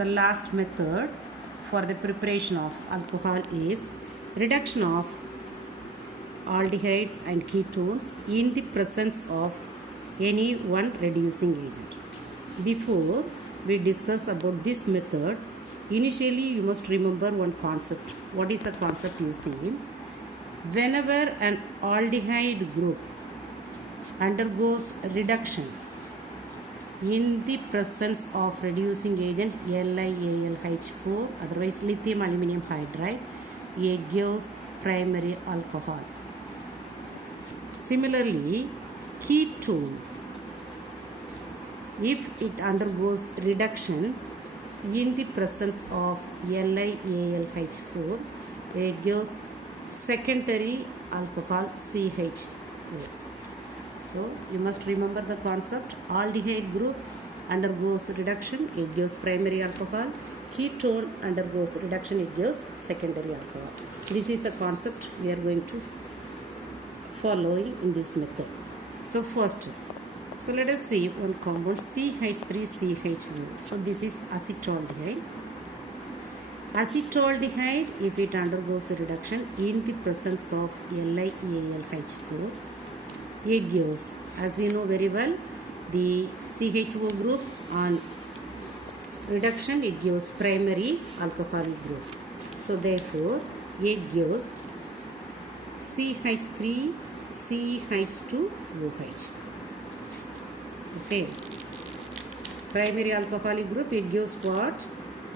the last method for the preparation of alcohol is reduction of aldehydes and ketones in the presence of any one reducing agent. Before we discuss about this method, initially you must remember one concept. What is the concept you see? Whenever an aldehyde group undergoes reduction in the presence of reducing agent LiAlH4, otherwise lithium aluminum hydride, it gives primary alcohol. Similarly, ketone, if it undergoes reduction in the presence of LiAlH4, it gives secondary alcohol CHO. So you must remember the concept. Aldehyde group undergoes reduction, it gives primary alcohol. Ketone undergoes reduction, it gives secondary alcohol. This is the concept we are going to follow in this method. So first, so let us see one compound CH3CHO. So this is acetaldehyde. Acetaldehyde, if it undergoes a reduction in the presence of LiAlH4, it gives, as we know very well, the CHO group on reduction, it gives primary alcoholic group. So therefore, it gives CH3CH2OH. Okay. Primary alcoholic group, it gives what?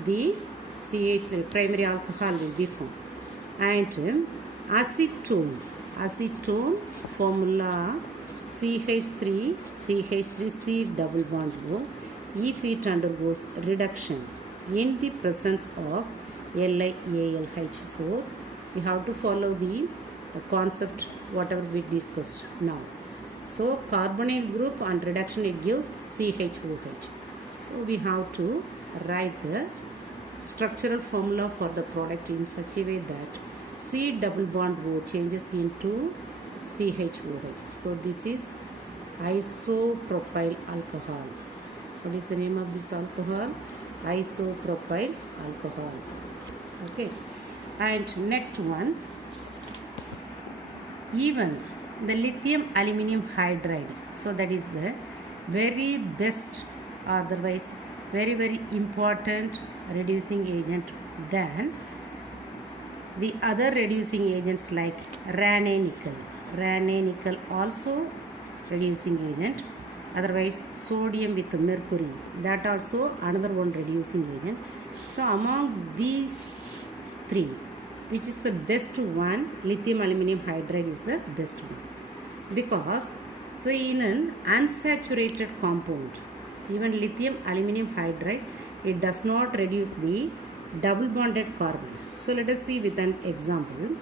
The CH3, primary alcohol will be formed. And acetone formula CH3C double bond O. If it undergoes reduction in the presence of LiAlH4, we have to follow the concept whatever we discussed now. So carbonyl group on reduction, it gives CHOH. So we have to write the structural formula for the product in such a way that C double bond O changes into CHOH. So this is isopropyl alcohol. What is the name of this alcohol? Isopropyl alcohol. Okay. And next one, even the lithium aluminum hydride. So that is the very best, otherwise very important reducing agent than the other reducing agents like Rann-nickel. Rann-nickel also reducing agent. Otherwise sodium with mercury, that also another one reducing agent. So among these three, which is the best one? Lithium aluminum hydride is the best one, because so in an unsaturated compound, even lithium aluminum hydride, it does not reduce the double bonded carbon. So let us see with an example.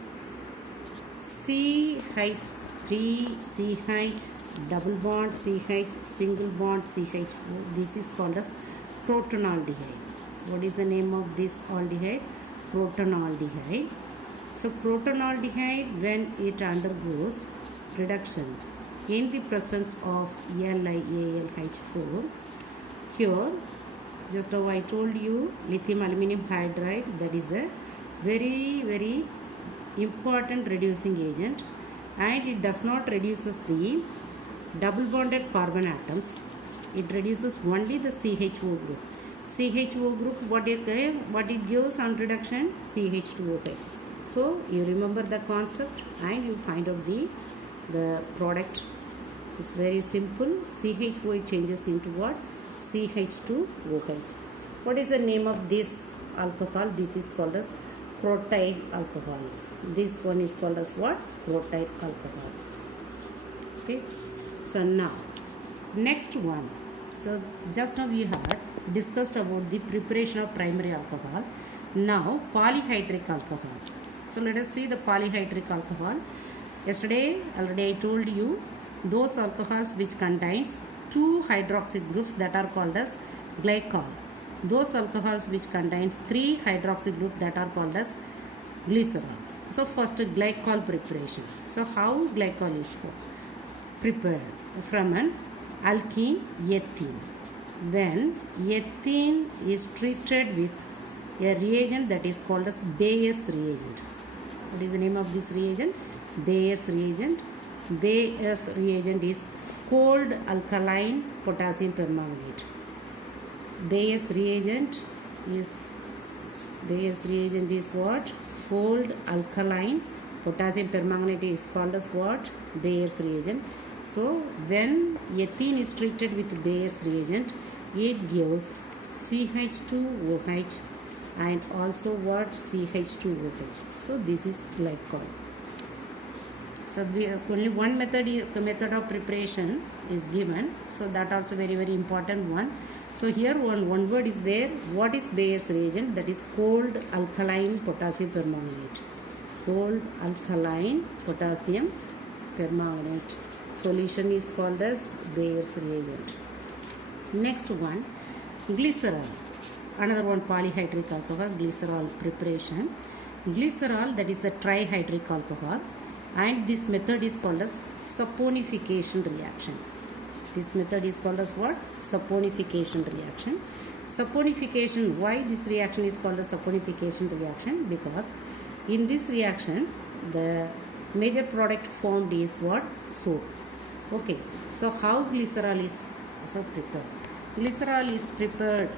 CH3CH double bond CH single bond CHO. This is called as crotonaldehyde. What is the name of this aldehyde? Crotonaldehyde. So crotonaldehyde, when it undergoes reduction in the presence of LiAlH4, here just now I told you lithium aluminum hydride, that is the very important reducing agent, and it does not reduces the double bonded carbon atoms. It reduces only the CHO group. CHO group, what it gives on reduction? CH2OH. So you remember the concept and you find out the product. It's very simple. CHO changes into what? CH2OH. What is the name of this alcohol? This is called as crotyl alcohol. This one is called as what? Crotyl alcohol. Okay. So now, next one. So just now we had discussed about the preparation of primary alcohol. Now polyhydric alcohol. So let us see the polyhydric alcohol. Yesterday already I told you those alcohols which contains two hydroxyl groups, that are called as glycol. Those alcohols which contains three hydroxyl groups, that are called as glycerol. So first glycol preparation. So how glycol is prepared? From an alkene ethene. when ethene is treated with a reagent that is called as Bayer's reagent. What is the name of this reagent? Bayer's reagent. Bayer's reagent is cold alkaline potassium permanganate. Bayer's reagent is what? Cold alkaline potassium permanganate is called as what? Bayer's reagent. So when ethene is treated with Bayer's reagent, it gives CH2OH and also what? CH2OH. So this is glycol. So only one method of preparation is given. So that also very important one. So here one word is there. What is Bayer's reagent? That is cold alkaline potassium permanganate. Cold alkaline potassium permanganate. Solution is called as Bayer's reagent. Next one, glycerol. Another one, polyhydric alcohol, glycerol preparation. Glycerol, that is the trihydric alcohol, and this method is called as saponification reaction. This method is called as what? Saponification reaction. Saponification, why this reaction is called as saponification reaction? Because in this reaction, the major product formed is what? Soap. Okay, so how glycerol is also prepared? Glycerol is prepared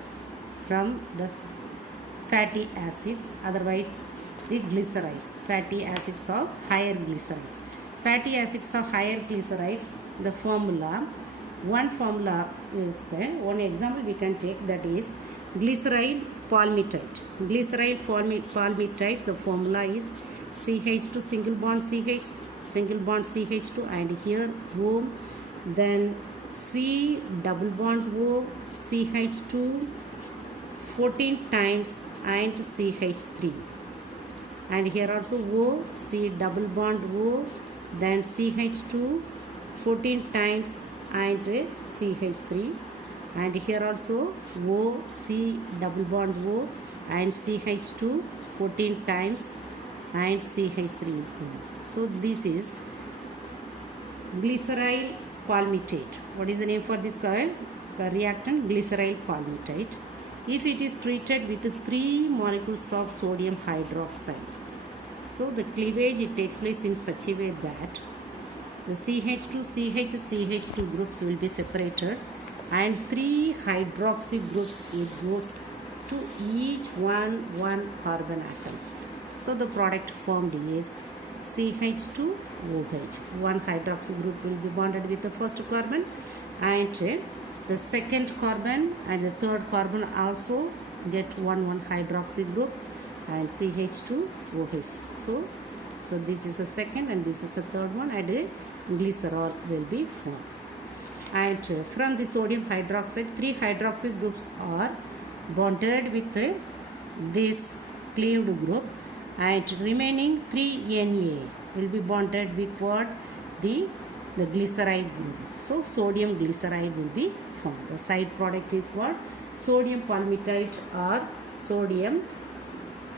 from the fatty acids, otherwise the glycerides. Fatty acids of higher glycerides. Fatty acids of higher glycerides, the formula, one formula is there. One example we can take, that is glyceride palmitate. Glyceride palmitate, the formula is CH2 single bond CH, single bond CH2, and here O, then C double bond O, CH2 14 times and CH3, and here also O, C double bond O, then CH2 14 times and CH3, and here also O, C double bond O and CH2 14 times and CH3 is there. So this is glyceryl palmitate. What is the name for this reactant? Glyceryl palmitate. If it is treated with 3 molecules of sodium hydroxide, so the cleavage it takes place in such a way that the CH2, CH2 groups will be separated, and 3 hydroxy groups, it goes to each one carbon atoms. So the product formed is CH2OH. One hydroxy group will be bonded with the first carbon, and the second carbon and the third carbon also get one hydroxy group and CH2OH. So this is the second and this is the third one, and a glycerol will be formed. And from the sodium hydroxide, 3 hydroxy groups are bonded with this cleaved group, and remaining 3 Na will be bonded with what? The glyceride group. So sodium glyceride will be formed. The side product is what? Sodium palmitate or sodium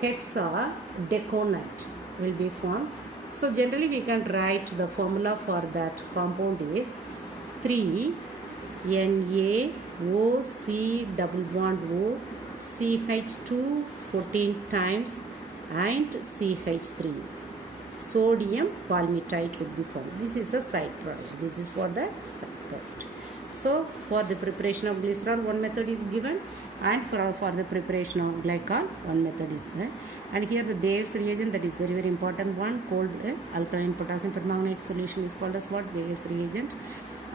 hexadeconate will be formed. So generally we can write the formula for that compound is 3 NaOC double bond O CH2 14 times and CH3. Sodium palmitate will be formed. This is the side product. This is for the side product. So for the preparation of glycerol, one method is given, and for the preparation of glycol, one method is given. And here the Bayer's reagent, that is very important one, cold alkaline potassium permanganate solution is called as what? Bayer's reagent.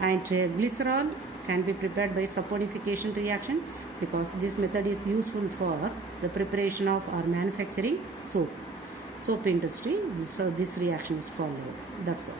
And glycerol can be prepared by saponification reaction, because this method is useful for the preparation of or manufacturing soap industry. So this reaction is followed. That's all.